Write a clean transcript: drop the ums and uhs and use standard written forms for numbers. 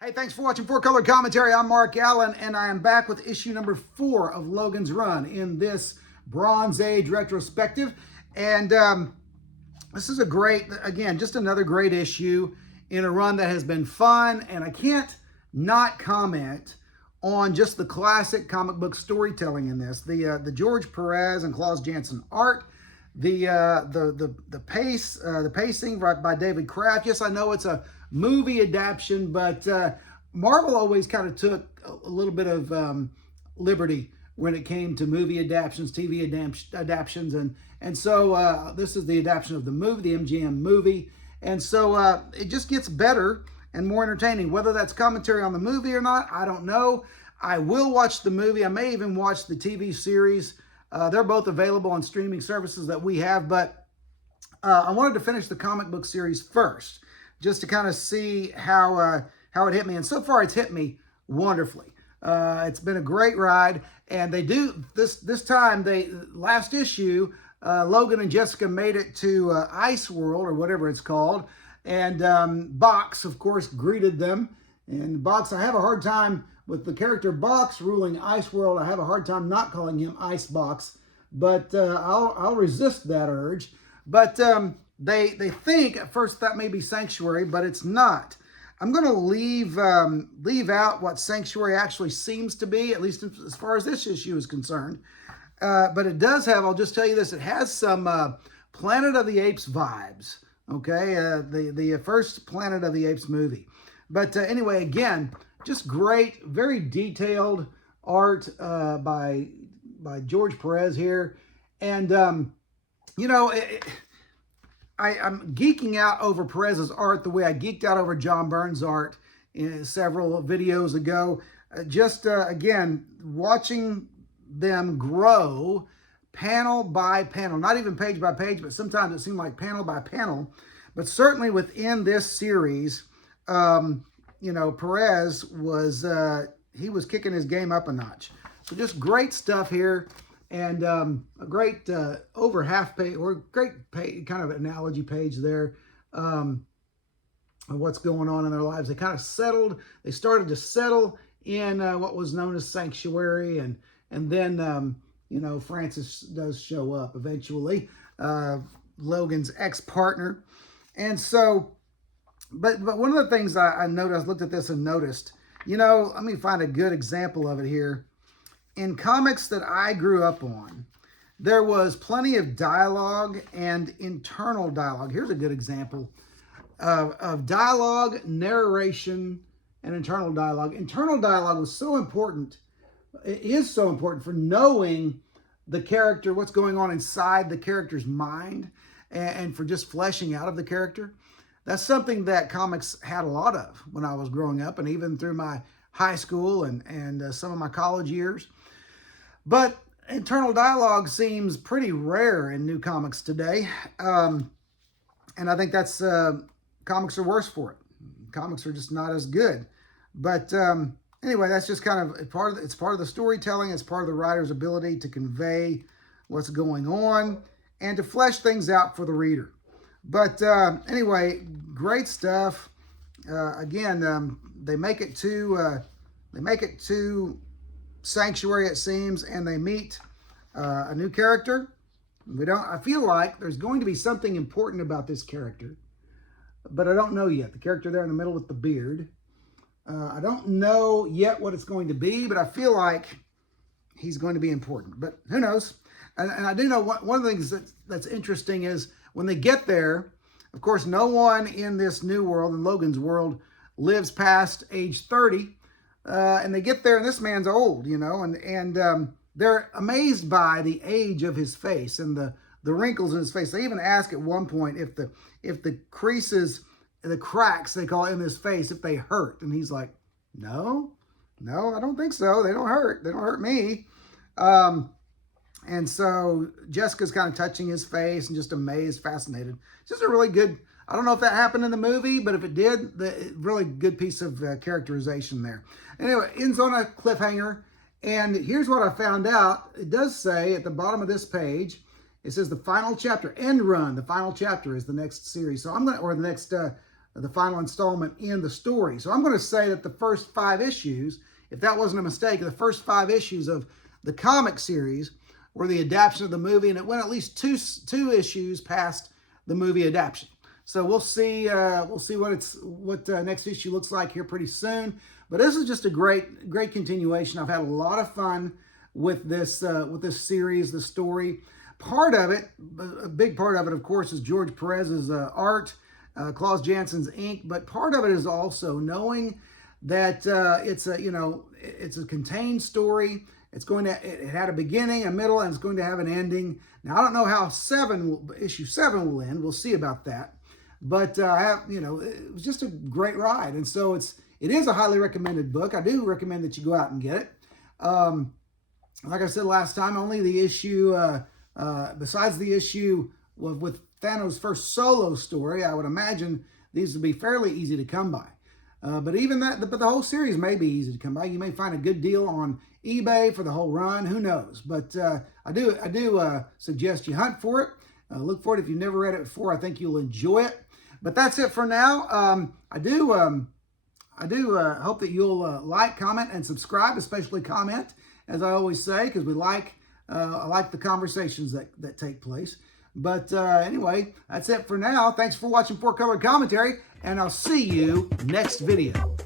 Hey, thanks for watching Four Color Commentary. I'm Mark Allen, and I am back with issue number 4 of Logan's run in this Bronze Age retrospective. And this is a great, again, just another great issue in a run that has been fun. And I can't not comment on just the classic comic book storytelling in this. The George Perez and Klaus Janson art, the pacing by David Kraft. Yes, I know it's a movie adaptation, but Marvel always kind of took a little bit of liberty when it came to movie adaptations, TV adaptations, and so this is the adaptation of the movie, the MGM movie, and so it just gets better and more entertaining. Whether that's commentary on the movie or not, I don't know. I will watch the movie. I may even watch the TV series. They're both available on streaming services that we have, but I wanted to finish the comic book series first, just to kind of see how it hit me. And so far, it's hit me wonderfully. It's been a great ride, and they do this time. Last issue, Logan and Jessica made it to Ice World, or whatever it's called, and Box, of course, greeted them. And Box, I have a hard time with the character Box ruling Ice World. I have a hard time not calling him Icebox, but I'll resist that urge. But they think at first that may be Sanctuary, but it's not. I'm going to leave out what Sanctuary actually seems to be, at least as far as this issue is concerned. But it does have, I'll just tell you this, it has some Planet of the Apes vibes, okay? The first Planet of the Apes movie. But anyway, again, just great, very detailed art by George Perez here. And, you know, I'm geeking out over Perez's art the way I geeked out over John Byrne's art in several videos ago. Again, watching them grow panel by panel, not even page by page, but sometimes it seemed like panel by panel. But certainly within this series, you know, Perez was, he was kicking his game up a notch. So just great stuff here. And a great over half page, or great page, kind of analogy page there of what's going on in their lives. They kind of settled, they started to settle in what was known as Sanctuary, and then, you know, Francis does show up eventually, Logan's ex-partner. And so, but one of the things I noticed, I looked at this and noticed, you know, let me find a good example of it here. In comics that I grew up on, there was plenty of dialogue and internal dialogue. Here's a good example of dialogue, narration, and internal dialogue. Internal dialogue was so important. It is so important for knowing the character, what's going on inside the character's mind, and for just fleshing out of the character. That's something that comics had a lot of when I was growing up, and even through my high school and some of my college years. But internal dialogue seems pretty rare in new comics today. And I think that's, comics are worse for it. Comics are just not as good. But anyway, that's just kind of it's part of the storytelling. It's part of the writer's ability to convey what's going on and to flesh things out for the reader. But anyway, great stuff. Again, they make it to Sanctuary, it seems, and they meet a new character. I feel like there's going to be something important about this character, but I don't know yet. The character there in the middle with the beard. I don't know yet what it's going to be, but I feel like he's going to be important. But who knows? And I do know one of the things that's interesting is when they get there, of course, no one in this new world, in Logan's world, lives past age 30. And they get there, and this man's old, you know, and they're amazed by the age of his face and the wrinkles in his face. They even ask at one point if the creases, the cracks, they call it, in his face, if they hurt. And he's like, no, I don't think so. They don't hurt. They don't hurt me. And so Jessica's kind of touching his face and just amazed, fascinated. Just a really good, I don't know if that happened in the movie, but if it did, really good piece of characterization there. Anyway, ends on a cliffhanger. And here's what I found out. It does say at the bottom of this page, it says the final chapter, end run. The final chapter is the next series. So I'm going to, or the next the final installment in the story. So I'm going to say that the first 5 issues, if that wasn't a mistake, the first 5 issues of the comic series were the adaptation of the movie, and it went at least two issues past the movie adaptation. So we'll see what next issue looks like here pretty soon. But this is just a great continuation. I've had a lot of fun with this series, the story. Part of it, a big part of it, of course, is George Perez's art, Klaus Jansson's ink. But part of it is also knowing that it's a contained story. It had a beginning, a middle, and it's going to have an ending. Now I don't know how issue 7 will end. We'll see about that. But it was just a great ride, and so it is a highly recommended book. I do recommend that you go out and get it. Like I said last time, only the issue, besides the issue with Thanos' first solo story, I would imagine these would be fairly easy to come by. But the whole series may be easy to come by. You may find a good deal on eBay for the whole run. Who knows? But I do suggest you hunt for it. Look for it if you've never read it before. I think you'll enjoy it. But that's it for now. I do hope that you'll like, comment, and subscribe, especially comment, as I always say, because I like the conversations that take place. But anyway, that's it for now. Thanks for watching 4 Color Commentary, and I'll see you next video.